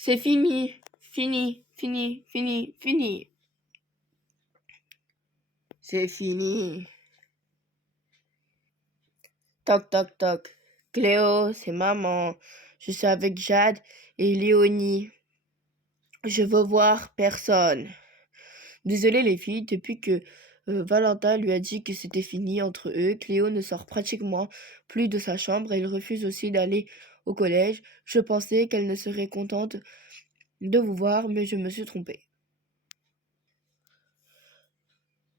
C'est fini. Fini, fini, fini, fini. C'est fini. Toc, toc, toc. Cléo, c'est maman. Je suis avec Jade et Léonie. Je veux voir personne. Désolée les filles, depuis que Valentin lui a dit que c'était fini entre eux, Cléo ne sort pratiquement plus de sa chambre et il refuse aussi d'aller au collège. Je pensais qu'elle ne serait contente de vous voir, mais je me suis trompée.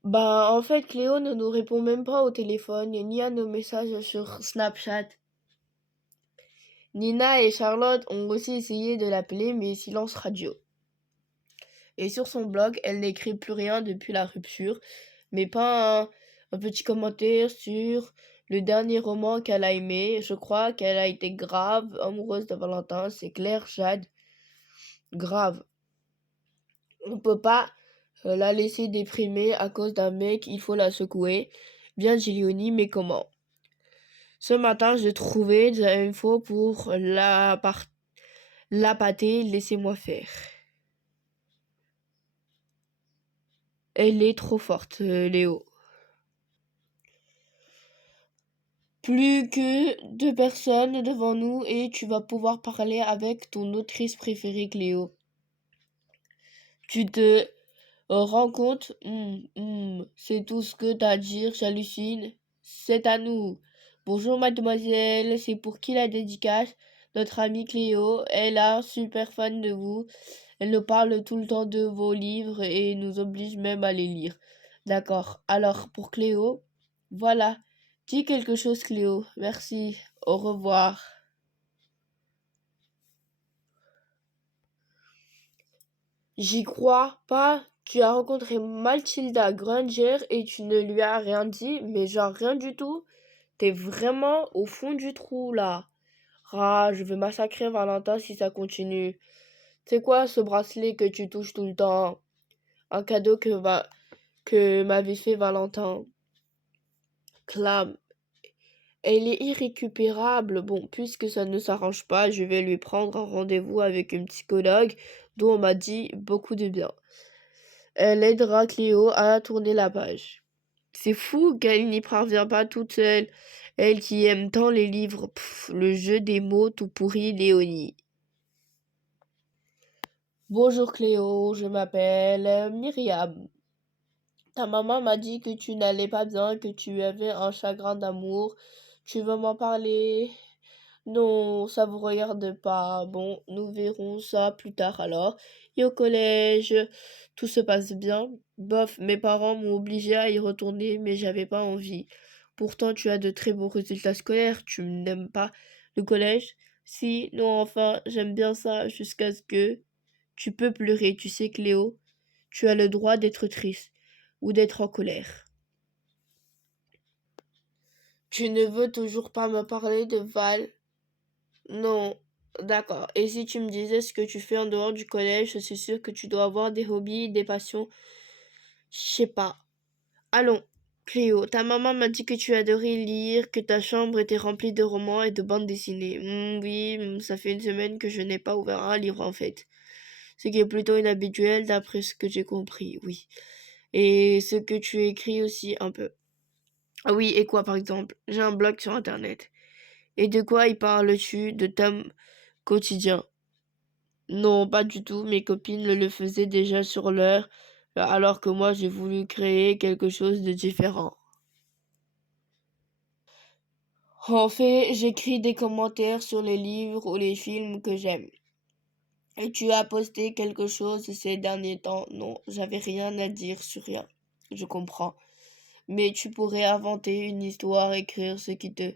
Bah, en fait, Cléo ne nous répond même pas au téléphone, ni à nos messages sur Snapchat. Nina et Charlotte ont aussi essayé de l'appeler, mais silence radio. Et sur son blog, elle n'écrit plus rien depuis la rupture, mais pas un petit commentaire sur le dernier roman qu'elle a aimé. Je crois qu'elle a été grave amoureuse de Valentin, c'est clair, Jade. Grave. On peut pas la laisser déprimer à cause d'un mec, il faut la secouer. Bien Giglioni, mais comment? Ce matin, j'ai trouvé des infos pour la pâter, laissez-moi faire. Elle est trop forte, Léo. Plus que 2 personnes devant nous et tu vas pouvoir parler avec ton autrice préférée, Cléo. Tu te rends compte? C'est tout ce que t'as à dire, j'hallucine. C'est à nous. Bonjour mademoiselle, c'est pour qui la dédicace? Notre amie Cléo, elle est super fan de vous. Elle nous parle tout le temps de vos livres et nous oblige même à les lire. D'accord. Alors, pour Cléo, voilà. Dis quelque chose, Cléo. Merci. Au revoir. J'y crois pas. Tu as rencontré Mathilda Granger et tu ne lui as rien dit, mais genre rien du tout. T'es vraiment au fond du trou là. Ah, je vais massacrer Valentin si ça continue. C'est quoi ce bracelet que tu touches tout le temps? Un cadeau que m'avait fait Valentin. Clam. Elle est irrécupérable. Bon, puisque ça ne s'arrange pas, je vais lui prendre un rendez-vous avec une psychologue dont on m'a dit beaucoup de bien. Elle aidera Cléo à tourner la page. C'est fou qu'elle n'y parvient pas toute seule. Elle qui aime tant les livres. Le jeu des mots tout pourri, Léonie. Bonjour Cléo, je m'appelle Myriam. Ta maman m'a dit que tu n'allais pas bien, que tu avais un chagrin d'amour. Tu veux m'en parler? Non, ça vous regarde pas. Bon, nous verrons ça plus tard alors. Et au collège, tout se passe bien. Bof, mes parents m'ont obligé à y retourner, mais j'avais pas envie. Pourtant, tu as de très bons résultats scolaires. Tu n'aimes pas le collège? Si, non, enfin, j'aime bien ça jusqu'à ce que tu peux pleurer. Tu sais, Cléo, tu as le droit d'être triste ou d'être en colère. Tu ne veux toujours pas me parler de Val? Non, d'accord. Et si tu me disais ce que tu fais en dehors du collège, je suis sûre que tu dois avoir des hobbies, des passions. Je sais pas. Allons, Cléo, ta maman m'a dit que tu adorais lire, que ta chambre était remplie de romans et de bandes dessinées. Oui, ça fait une semaine que je n'ai pas ouvert un livre en fait. Ce qui est plutôt inhabituel d'après ce que j'ai compris, oui. Et ce que tu écris aussi un peu. Ah oui, et quoi par exemple? J'ai un blog sur internet. Et de quoi y parles-tu? De thèmes quotidiens? Non, pas du tout. Mes copines le faisaient déjà sur l'heure, alors que moi j'ai voulu créer quelque chose de différent. En fait, j'écris des commentaires sur les livres ou les films que j'aime. Et tu as posté quelque chose ces derniers temps? Non, j'avais rien à dire sur rien. Je comprends. Mais tu pourrais inventer une histoire, écrire ce qui te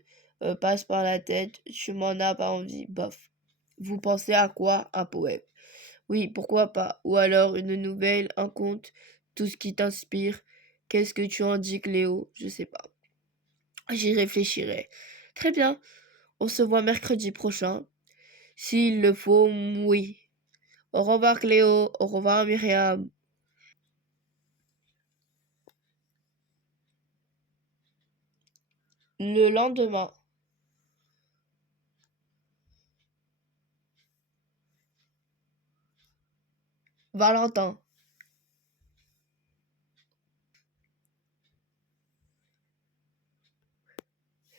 passe par la tête. Tu m'en as pas envie, bof. Vous pensez à quoi? Un poème. Oui, pourquoi pas? Ou alors une nouvelle, un conte, tout ce qui t'inspire. Qu'est-ce que tu en dis, Léo? Je sais pas. J'y réfléchirai. Très bien. On se voit mercredi prochain. S'il le faut, oui. Au revoir, Cléo. Au revoir, Myriam. Le lendemain. Valentin.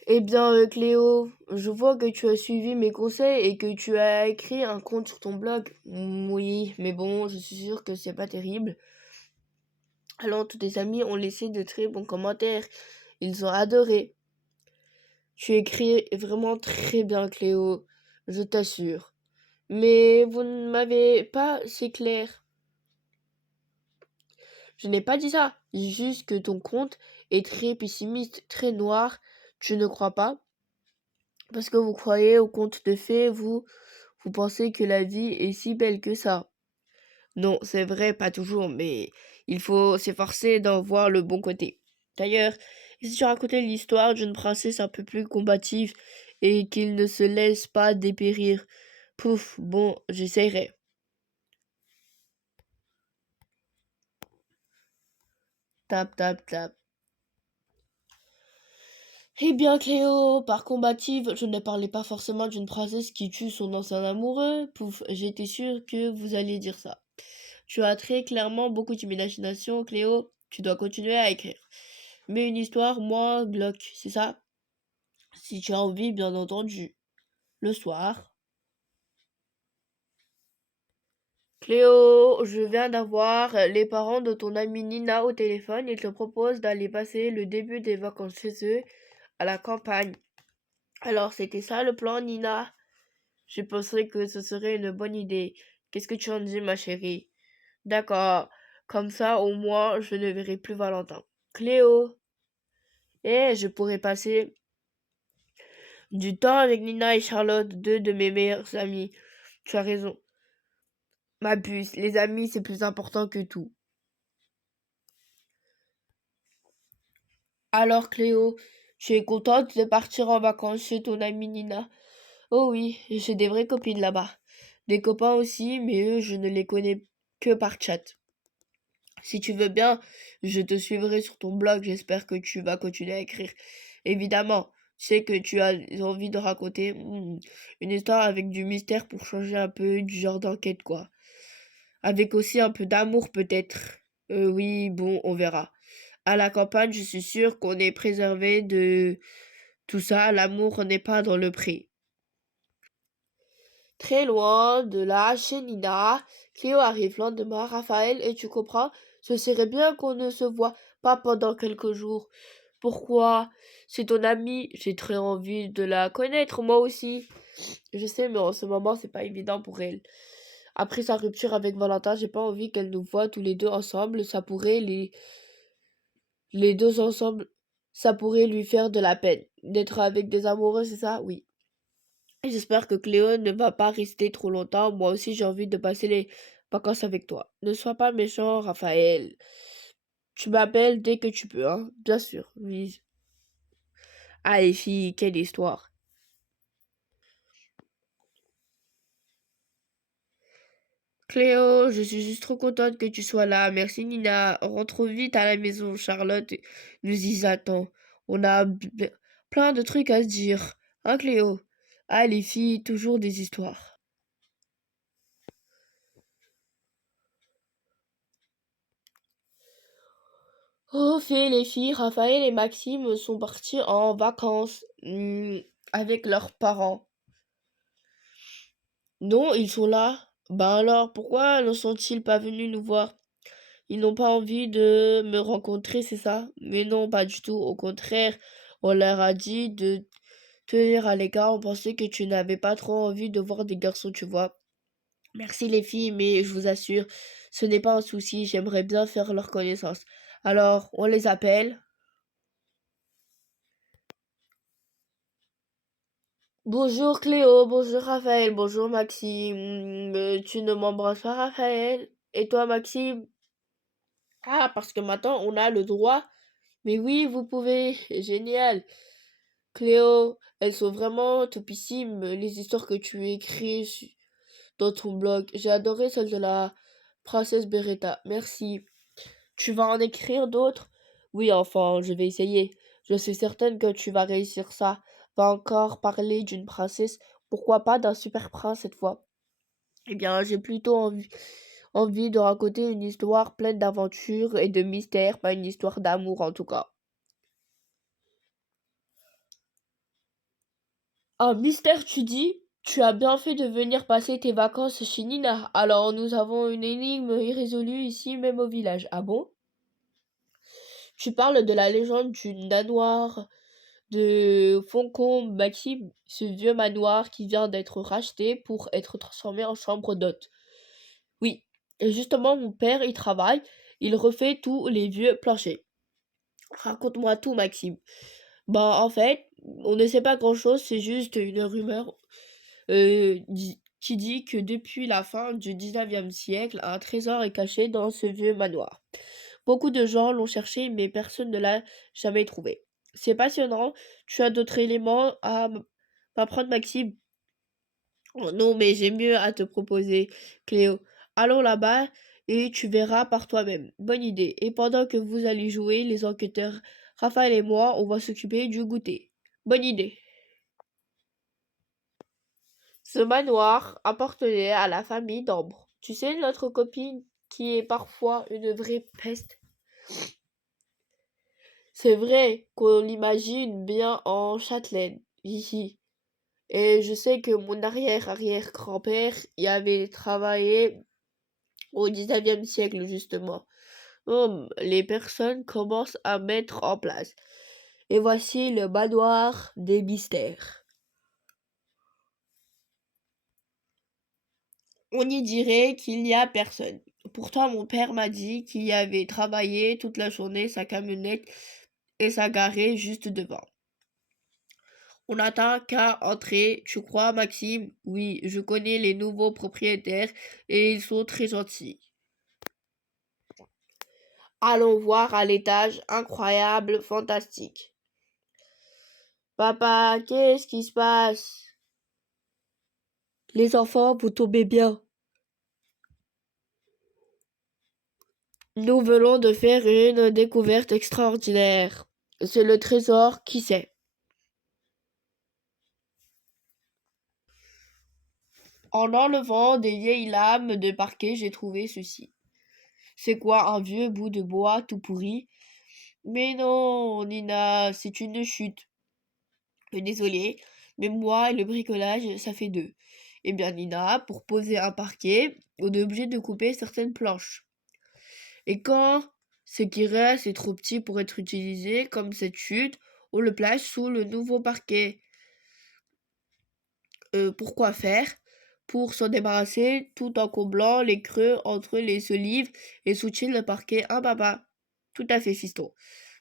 Eh bien, Cléo, je vois que tu as suivi mes conseils et que tu as écrit un compte sur ton blog. Oui, mais bon, je suis sûre que c'est pas terrible. Alors, tous tes amis ont laissé de très bons commentaires. Ils ont adoré. Tu écris vraiment très bien, Cléo, je t'assure. Mais vous ne m'avez pas, c'est clair. Je n'ai pas dit ça. Je dis juste que ton compte est très pessimiste, très noir. Tu ne crois pas? Parce que vous croyez aux contes de fées, vous pensez que la vie est si belle que ça. Non, c'est vrai, pas toujours, mais il faut s'efforcer d'en voir le bon côté. D'ailleurs, et si tu racontais l'histoire d'une princesse un peu plus combative et qu'il ne se laisse pas dépérir? Pouf, bon, j'essaierai. Tap, tap, tap. Eh bien, Cléo, par combative, je ne parlais pas forcément d'une princesse qui tue son ancien amoureux. Pouf, j'étais sûre que vous alliez dire ça. Tu as très clairement beaucoup d'imagination, Cléo. Tu dois continuer à écrire. Mais une histoire moins glauque, c'est ça? Si tu as envie, bien entendu. Le soir. Cléo, je viens d'avoir les parents de ton amie Nina au téléphone. Ils te proposent d'aller passer le début des vacances chez eux, à la campagne. Alors, c'était ça le plan, Nina? Je penserais que ce serait une bonne idée. Qu'est-ce que tu en dis, ma chérie? D'accord. Comme ça, au moins, je ne verrai plus Valentin. Cléo, je pourrais passer du temps avec Nina et Charlotte, deux de mes meilleures amies. Tu as raison. Ma puce, les amis, c'est plus important que tout. Alors, Cléo, tu es contente de partir en vacances chez ton amie Nina? Oh oui, j'ai des vraies copines là-bas. Des copains aussi, mais eux, je ne les connais que par chat. Si tu veux bien, je te suivrai sur ton blog. J'espère que tu vas continuer à écrire. Évidemment, je sais que tu as envie de raconter une histoire avec du mystère pour changer un peu du genre d'enquête, quoi. Avec aussi un peu d'amour, peut-être. Oui, bon, on verra. À la campagne, je suis sûre qu'on est préservé de tout ça. L'amour n'est pas dans le pré. Très loin de là, chez Nina, Cléo arrive lendemain. Raphaël, et tu comprends, ce serait bien qu'on ne se voit pas pendant quelques jours. Pourquoi? C'est ton amie, j'ai très envie de la connaître, moi aussi. Je sais, mais en ce moment, c'est pas évident pour elle. Après sa rupture avec Valentin, j'ai pas envie qu'elle nous voit tous les deux ensemble. Les deux ensemble, ça pourrait lui faire de la peine. D'être avec des amoureux, c'est ça? Oui. Et j'espère que Cléo ne va pas rester trop longtemps. Moi aussi, j'ai envie de passer les vacances avec toi. Ne sois pas méchant, Raphaël. Tu m'appelles dès que tu peux, hein? Bien sûr, oui. Ah, les filles, quelle histoire. Cléo, je suis juste trop contente que tu sois là. Merci, Nina. Rentre vite à la maison. Charlotte nous y attend. On a plein de trucs à se dire. Hein, Cléo? Ah, les filles, toujours des histoires. Oh, fait les filles, Raphaël et Maxime sont partis en vacances avec leurs parents. Non, ils sont là. Ben alors, pourquoi ne sont-ils pas venus nous voir? Ils n'ont pas envie de me rencontrer, c'est ça? Mais non, pas du tout. Au contraire, on leur a dit de tenir à l'écart. On pensait que tu n'avais pas trop envie de voir des garçons, tu vois. Merci les filles, mais je vous assure, ce n'est pas un souci. J'aimerais bien faire leur connaissance. Alors, on les appelle. Bonjour Cléo, bonjour Raphaël, bonjour Maxime. Tu ne m'embrasses pas, Raphaël? Et toi, Maxime? Ah, parce que maintenant on a le droit. Mais oui, vous pouvez. Génial. Cléo, elles sont vraiment topissimes, les histoires que tu écris dans ton blog. J'ai adoré celle de la princesse Beretta. Merci. Tu vas en écrire d'autres? Oui, enfin, je vais essayer. Je suis certaine que tu vas réussir ça. Va encore parler d'une princesse. Pourquoi pas d'un super prince cette fois? Eh bien, j'ai plutôt envie de raconter une histoire pleine d'aventures et de mystères, pas une histoire d'amour en tout cas. Un mystère, tu dis? Tu as bien fait de venir passer tes vacances chez Nina. Alors nous avons une énigme irrésolue ici, même au village. Ah bon? Tu parles de la légende du manoir de Foncombe Maxime, ce vieux manoir qui vient d'être racheté pour être transformé en chambre d'hôte. Oui, et justement mon père y travaille, il refait tous les vieux planchers. Raconte-moi tout, Maxime. Ben en fait, on ne sait pas grand-chose, c'est juste une rumeur qui dit que depuis la fin du 19e siècle, un trésor est caché dans ce vieux manoir. Beaucoup de gens l'ont cherché, mais personne ne l'a jamais trouvé. C'est passionnant. Tu as d'autres éléments à m'apprendre, Maxime? Oh non, mais j'ai mieux à te proposer, Cléo. Allons là-bas et tu verras par toi-même. Bonne idée. Et pendant que vous allez jouer, les enquêteurs, Raphaël et moi, on va s'occuper du goûter. Bonne idée. Ce manoir appartenait à la famille d'Ambre. Tu sais, notre copine qui est parfois une vraie peste. C'est vrai qu'on l'imagine bien en châtelaine, ici. Et je sais que mon arrière-arrière-grand-père y avait travaillé au 19e siècle, justement. Les personnes commencent à mettre en place. Et voici le manoir des mystères. On y dirait qu'il n'y a personne. Pourtant, mon père m'a dit qu'il y avait travaillé toute la journée sa camionnette et sa garée juste devant. On n'attend qu'à entrer, tu crois, Maxime? Oui, je connais les nouveaux propriétaires et ils sont très gentils. Allons voir à l'étage, incroyable, fantastique. Papa, qu'est-ce qui se passe? Les enfants, vous tombez bien. Nous venons de faire une découverte extraordinaire. C'est le trésor, qui sait? En enlevant des vieilles lames de parquet, j'ai trouvé ceci. C'est quoi, un vieux bout de bois tout pourri? Mais non, Nina, c'est une chute. Désolé, mais moi et le bricolage, ça fait deux. Eh bien, Nina, pour poser un parquet, on est obligé de couper certaines planches. Et quand ce qui reste est trop petit pour être utilisé, comme cette chute, on le place sous le nouveau parquet. Pourquoi faire? Pour s'en débarrasser tout en comblant les creux entre les solives et soutient le parquet un baba. Tout à fait, fiston.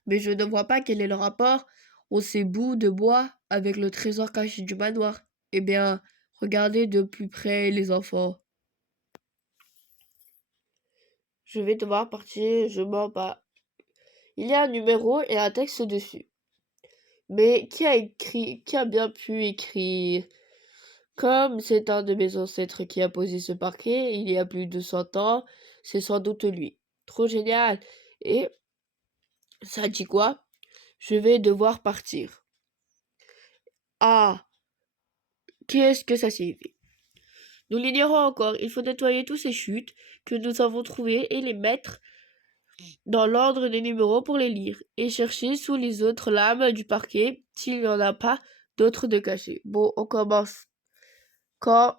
Mais je ne vois pas quel est le rapport aux ces bouts de bois avec le trésor caché du manoir. Eh bien, regardez de plus près, les enfants. Je vais devoir partir, je mens pas. Il y a un numéro et un texte dessus. Mais qui a bien pu écrire? Comme c'est un de mes ancêtres qui a posé ce parquet il y a plus de 100 ans, c'est sans doute lui. Trop génial. Et ça dit quoi? Je vais devoir partir. Ah, qu'est-ce que ça signifie? Nous l'ignorons encore. Il faut nettoyer tous ces chutes que nous avons trouvées et les mettre dans l'ordre des numéros pour les lire, et chercher sous les autres lames du parquet s'il n'y en a pas d'autres de cachés. Bon, on commence. Quand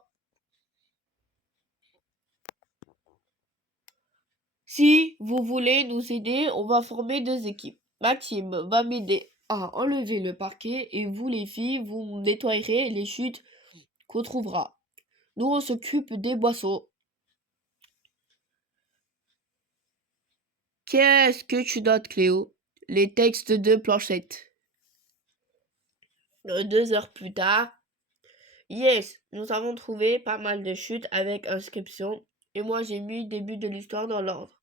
Si vous voulez nous aider, on va former deux équipes. Maxime va m'aider à enlever le parquet et vous les filles, vous nettoyerez les chutes qu'on trouvera. Nous, on s'occupe des boissons. Qu'est-ce que tu notes, Cléo? Les textes de Planchette. 2 heures plus tard. Yes, nous avons trouvé pas mal de chutes avec inscription et moi j'ai mis début de l'histoire dans l'ordre.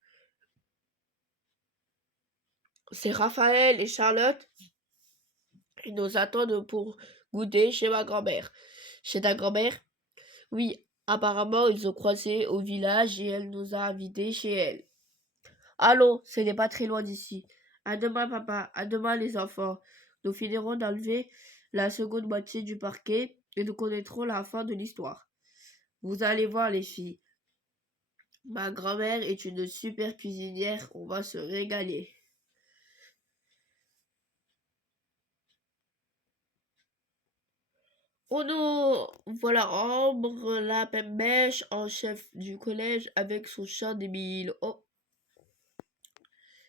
C'est Raphaël et Charlotte qui nous attendent pour goûter chez ma grand-mère. Chez ta grand-mère? Oui, apparemment ils ont croisé au village et elle nous a invités chez elle. Allons, ce n'est pas très loin d'ici. À demain, papa. À demain, les enfants. Nous finirons d'enlever la seconde moitié du parquet et nous connaîtrons la fin de l'histoire. Vous allez voir, les filles. Ma grand-mère est une super cuisinière, on va se régaler. Oh non! Voilà Ambre, la mèche en chef du collège avec son chien d'Émile. Oh,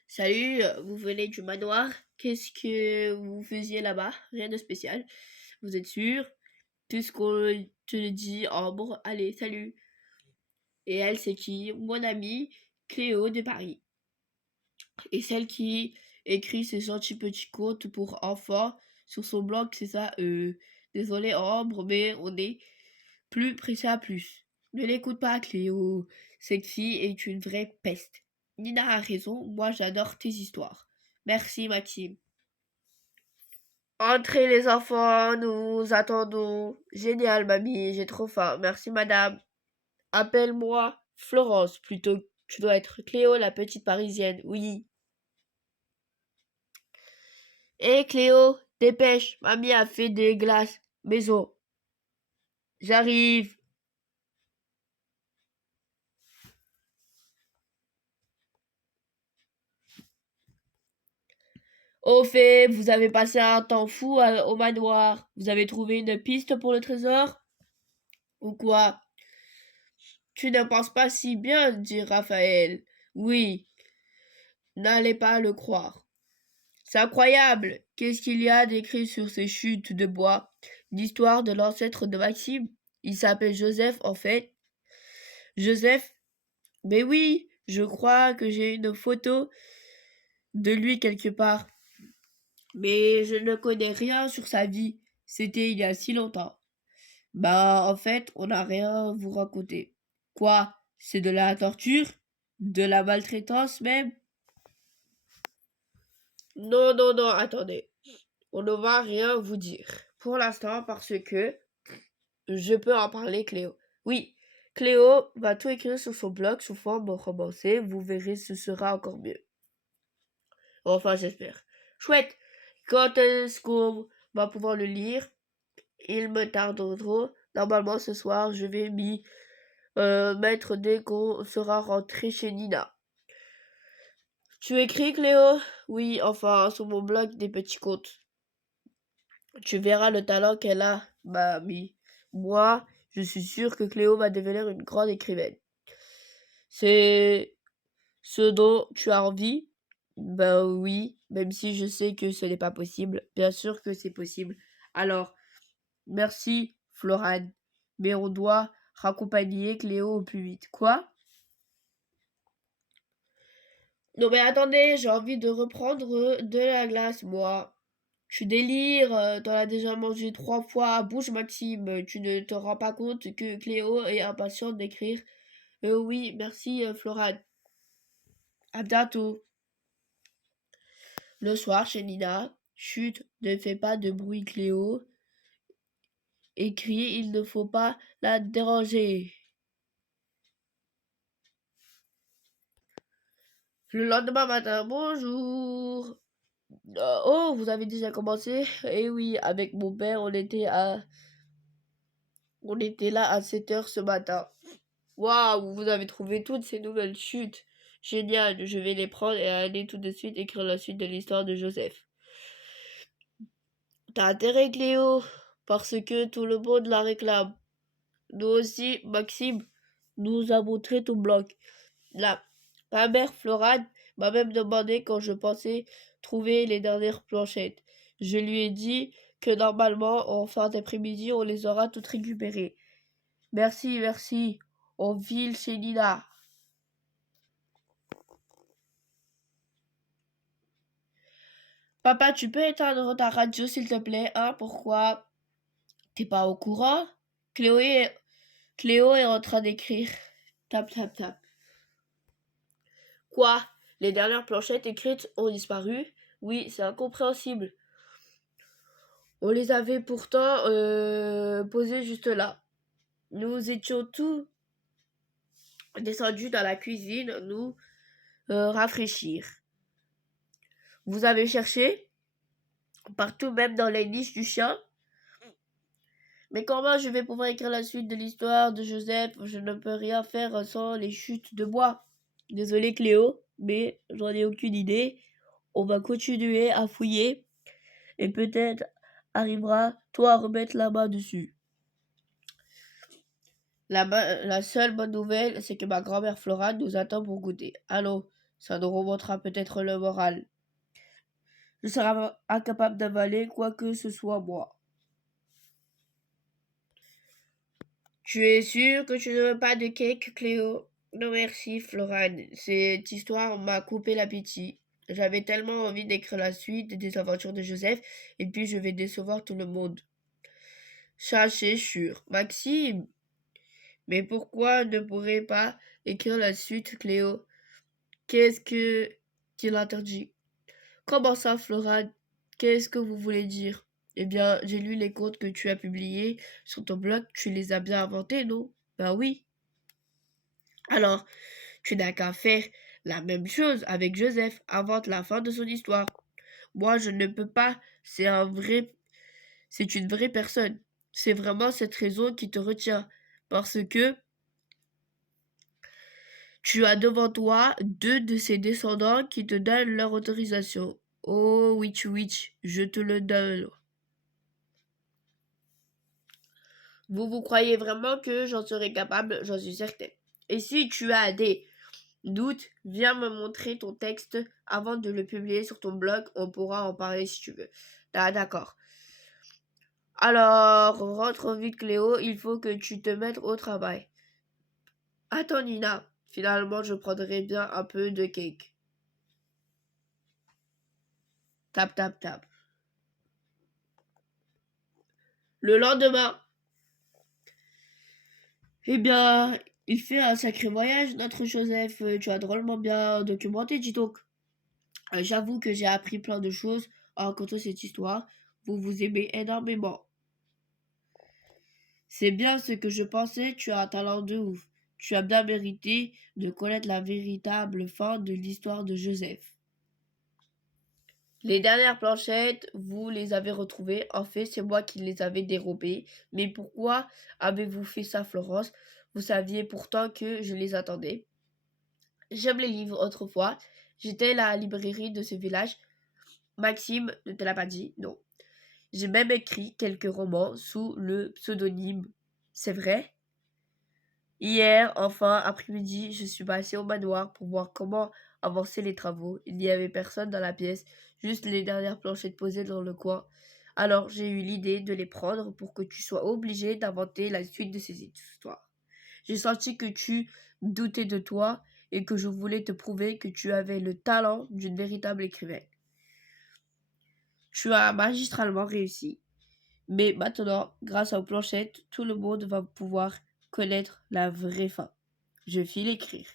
salut, vous venez du manoir? Qu'est-ce que vous faisiez là-bas? Rien de spécial. Vous êtes sûr? Tout ce qu'on te dit, Ambre. Allez, salut. Et elle, c'est qui? Mon amie Cléo de Paris. Et celle qui écrit ces gentils petits contes pour enfants sur son blog, c'est ça? Désolé Ambre, mais on est plus pressé à plus. Ne l'écoute pas, Cléo. Cette fille est une vraie peste. Nina a raison, moi j'adore tes histoires. Merci, Maxime. Entrez les enfants, nous attendons. Génial, mamie, j'ai trop faim. Merci, madame. Appelle-moi Florence plutôt. Tu dois être Cléo, la petite parisienne. Oui. Hé, Cléo, dépêche, mamie a fait des glaces maison. J'arrive. Au fait, vous avez passé un temps fou au manoir. Vous avez trouvé une piste pour le trésor? Ou quoi? Tu ne penses pas si bien, dit Raphaël. Oui, n'allez pas le croire. C'est incroyable. Qu'est-ce qu'il y a d'écrit sur ces chutes de bois? L'histoire de l'ancêtre de Maxime. Il s'appelle Joseph, en fait. Joseph? Mais oui, je crois que j'ai une photo de lui quelque part. Mais je ne connais rien sur sa vie. C'était il y a si longtemps. Bah, en fait, on n'a rien à vous raconter. Quoi? C'est de la torture? De la maltraitance même? Non, non, non, attendez. On ne va rien vous dire. Pour l'instant, parce que je peux en parler, Cléo. Oui, Cléo va tout écrire sur son blog sous forme romancée. Vous verrez, ce sera encore mieux. Enfin, j'espère. Chouette. Quand est-ce qu'on va pouvoir le lire? Il me tarde trop. Normalement, ce soir, je vais m'y mettre dès qu'on sera rentré chez Nina. Tu écris, Cléo? Oui, enfin, sur mon blog des petits contes. Tu verras le talent qu'elle a, mamie. Moi, je suis sûre que Cléo va devenir une grande écrivaine. C'est ce dont tu as envie? Ben oui, même si je sais que ce n'est pas possible. Bien sûr que c'est possible. Alors, merci, Florane. Mais on doit raccompagner Cléo au plus vite. Quoi? Non mais attendez, j'ai envie de reprendre de la glace, moi. Tu délires, t'en as déjà mangé 3 fois. Bouge, Maxime, tu ne te rends pas compte que Cléo est impatiente d'écrire. Oui, merci, Florane. À bientôt. Le soir, chez Nina. Chut, ne fais pas de bruit, Cléo. Écrit, il ne faut pas la déranger. Le lendemain matin, bonjour. Oh, vous avez déjà commencé? Eh oui, avec mon père, on était là à 7 heures ce matin. Waouh, vous avez trouvé toutes ces nouvelles chutes. Génial, je vais les prendre et aller tout de suite écrire la suite de l'histoire de Joseph. T'as intérêt, Cléo, parce que tout le monde la réclame. Nous aussi, Maxime, nous a montré ton blog. Là, ma mère Florane m'a même demandé quand je pensais trouver les dernières planchettes. Je lui ai dit que normalement, en fin d'après-midi, on les aura toutes récupérées. Merci, merci. On file chez Nina. Papa, tu peux éteindre ta radio, s'il te plaît, hein? Pourquoi? T'es pas au courant? Cléo est en train d'écrire. Tap, tap, tap. Quoi? Les dernières planchettes écrites ont disparu? Oui, c'est incompréhensible. On les avait pourtant posées juste là. Nous étions tous descendus dans la cuisine nous rafraîchir. Vous avez cherché? Partout, même dans les niches du chien? Mais comment je vais pouvoir écrire la suite de l'histoire de Joseph? Je ne peux rien faire sans les chutes de bois. Désolé Cléo, mais j'en ai aucune idée. On va continuer à fouiller et peut-être arrivera toi à remettre la main dessus. La seule bonne nouvelle, c'est que ma grand-mère Flora nous attend pour goûter. Allons, ça nous remontera peut-être le moral. Je serai incapable d'avaler quoi que ce soit moi. Tu es sûr que tu ne veux pas de cake, Cléo? Non merci, Florane. Cette histoire m'a coupé l'appétit. J'avais tellement envie d'écrire la suite des aventures de Joseph, et puis je vais décevoir tout le monde. Ça, c'est sûr. Maxime, mais pourquoi ne pourrait pas écrire la suite, Cléo? Qu'est-ce que qu'il interdit? Comment ça, Florane? Qu'est-ce que vous voulez dire? Eh bien, j'ai lu les contes que tu as publiés sur ton blog, tu les as bien inventés, non? Ben oui. Alors, tu n'as qu'à faire la même chose avec Joseph, invente la fin de son histoire. Moi, je ne peux pas, c'est une vraie personne. C'est vraiment cette raison qui te retient, parce que tu as devant toi deux de ses descendants qui te donnent leur autorisation. Oh, Witch Witch, je te le donne. Vous croyez vraiment que j'en serai capable? J'en suis certaine. Et si tu as des doutes, viens me montrer ton texte avant de le publier sur ton blog. On pourra en parler si tu veux. Ah, d'accord. Alors, rentre vite Cléo, il faut que tu te mettes au travail. Attends Nina, finalement je prendrai bien un peu de cake. Tap tap tap. Le lendemain, eh bien, il fait un sacré voyage, notre Joseph. Tu as drôlement bien documenté, dis donc. J'avoue que j'ai appris plein de choses en racontant cette histoire. Vous vous aimez énormément. C'est bien ce que je pensais, tu as un talent de ouf. Tu as bien mérité de connaître la véritable fin de l'histoire de Joseph. Les dernières planchettes, vous les avez retrouvées. En fait, c'est moi qui les avais dérobées. Mais pourquoi avez-vous fait ça, Florence? Vous saviez pourtant que je les attendais. J'aime les livres autrefois. J'étais à la librairie de ce village. Maxime ne te l'a pas dit, non. J'ai même écrit quelques romans sous le pseudonyme. C'est vrai? Hier, enfin, après-midi, je suis passée au manoir pour voir comment avancer les travaux. Il n'y avait personne dans la pièce, juste les dernières planchettes posées dans le coin. Alors j'ai eu l'idée de les prendre pour que tu sois obligé d'inventer la suite de ces histoires. J'ai senti que tu doutais de toi et que je voulais te prouver que tu avais le talent d'une véritable écrivaine. Tu as magistralement réussi. Mais maintenant, grâce aux planchettes, tout le monde va pouvoir connaître la vraie fin. Je file écrire.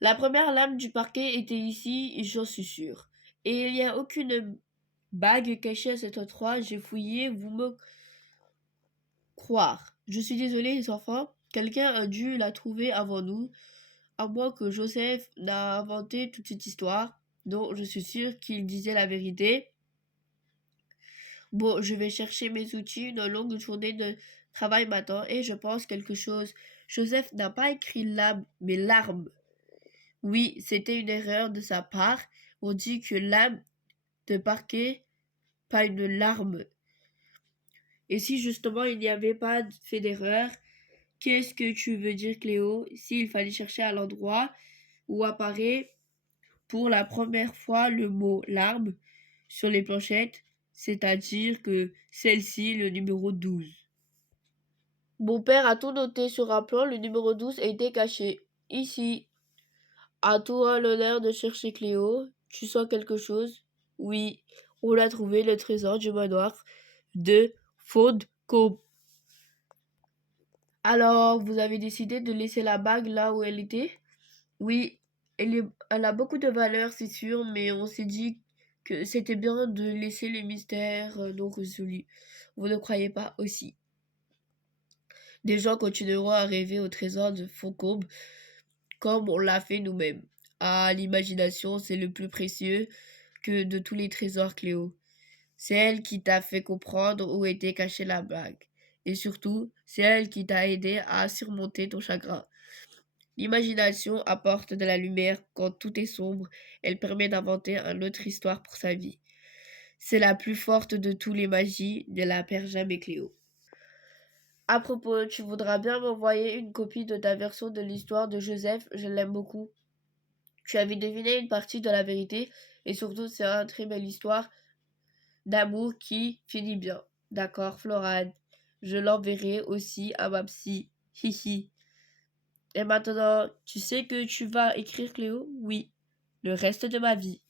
La première lame du parquet était ici, j'en suis sûre. Et il n'y a aucune bague cachée à cet endroit. J'ai fouillé, vous me croire. Je suis désolée, les enfants. Quelqu'un a dû la trouver avant nous, à moins que Joseph n'a inventé toute cette histoire. Donc, je suis sûre qu'il disait la vérité. Bon, je vais chercher mes outils, une longue journée de travail m'attend et je pense quelque chose. Joseph n'a pas écrit l'âme, mais l'arme. Oui, c'était une erreur de sa part. On dit que l'âme de parquet, pas une larme. Et si justement il n'y avait pas fait d'erreur, qu'est-ce que tu veux dire, Cléo? S'il fallait chercher à l'endroit où apparaît pour la première fois le mot larme sur les planchettes, c'est-à-dire que celle-ci, le numéro 12. Mon père a tout noté sur un plan, le numéro 12 était caché. Ici. À toi l'honneur de chercher Cléo. Tu sens quelque chose? Oui, on a trouvé le trésor du manoir de Faudecombe. Alors, vous avez décidé de laisser la bague là où elle était? Oui, elle a beaucoup de valeur, c'est sûr, mais on s'est dit que c'était bien de laisser les mystères non résolus. Vous ne croyez pas aussi? Des gens continueront à rêver au trésor de Faucombe comme on l'a fait nous-mêmes. Ah, l'imagination, c'est le plus précieux que de tous les trésors, Cléo. C'est elle qui t'a fait comprendre où était cachée la bague. Et surtout, c'est elle qui t'a aidé à surmonter ton chagrin. L'imagination apporte de la lumière quand tout est sombre. Elle permet d'inventer une autre histoire pour sa vie. C'est la plus forte de tous les magies de la Père Jam et Cléo. À propos, tu voudras bien m'envoyer une copie de ta version de l'histoire de Joseph, je l'aime beaucoup. Tu avais deviné une partie de la vérité, et surtout c'est une très belle histoire d'amour qui finit bien. D'accord, Florane. Je l'enverrai aussi à ma psy. Hihi. Et maintenant, tu sais que tu vas écrire Cléo? Oui. Le reste de ma vie.